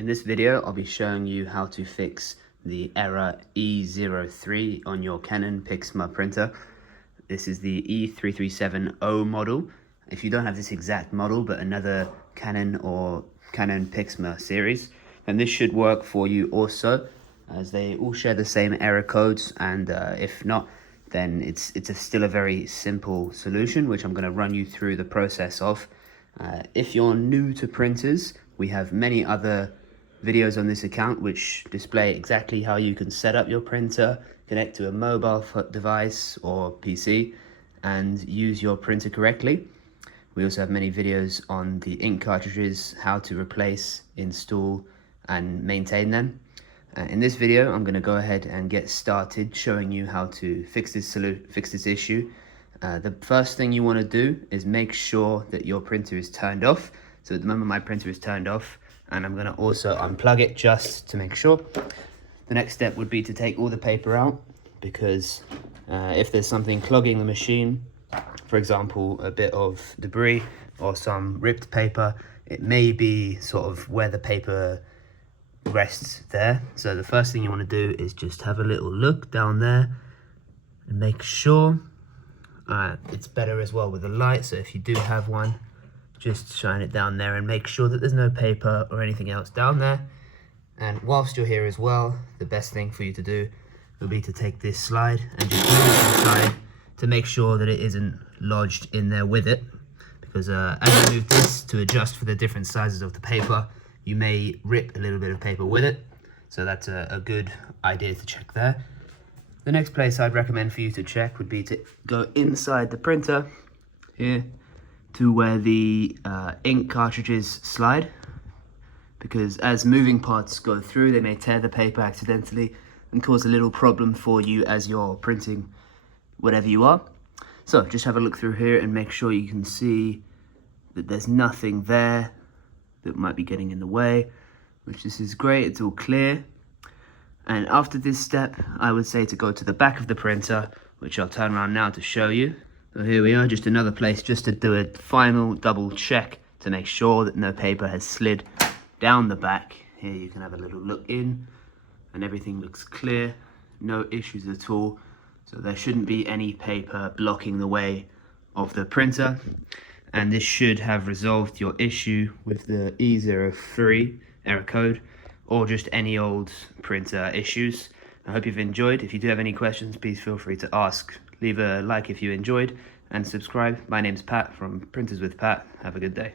In this video, I'll be showing you how to fix the error E03 on your Canon Pixma printer. This is the E0370 model. If you don't have this exact model, but another Canon or Canon Pixma series, then this should work for you also, as they all share the same error codes, and if not, then it's still a very simple solution, which I'm going to run you through the process of. If you're new to printers, we have many other videos on this account which display exactly how you can set up your printer, connect to a mobile device or PC, and use your printer correctly. We also have many videos on the ink cartridges, how to replace, install, and maintain them. In this video, I'm going to go ahead and get started showing you how to fix this issue. The first thing you want to do is make sure that your printer is turned off. So at the moment my printer is turned off, and I'm going to also unplug it just to make sure. The next step would be to take all the paper out, because if there's something clogging the machine, for example a bit of debris or some ripped paper, it may be sort of where the paper rests there. So the first thing you want to do is just have a little look down there and make sure. It's better as well with a light, so if you do have one, just shine it down there and make sure that there's no paper or anything else down there. And whilst you're here as well, the best thing for you to do will be to take this slide and just move it inside to make sure that it isn't lodged in there with it, because as you move this to adjust for the different sizes of the paper, you may rip a little bit of paper with it, so that's a good idea to check there. The next place I'd recommend for you to check would be to go inside the printer here to where the ink cartridges slide, because as moving parts go through, they may tear the paper accidentally and cause a little problem for you as you're printing whatever you are. So just have a look through here and make sure you can see that there's nothing there that might be getting in the way, which this is great, it's all clear. And after this step, I would say to go to the back of the printer, which I'll turn around now to show you. So here we are, just another place just to do a final double check to make sure that no paper has slid down the back. Here you can have a little look in and everything looks clear, no issues at all. So there shouldn't be any paper blocking the way of the printer. And this should have resolved your issue with the E03 error code, or just any old printer issues. I hope you've enjoyed. If you do have any questions, please feel free to ask. Leave a like if you enjoyed, and subscribe. My name's Pat from Printers with Pat. Have a good day.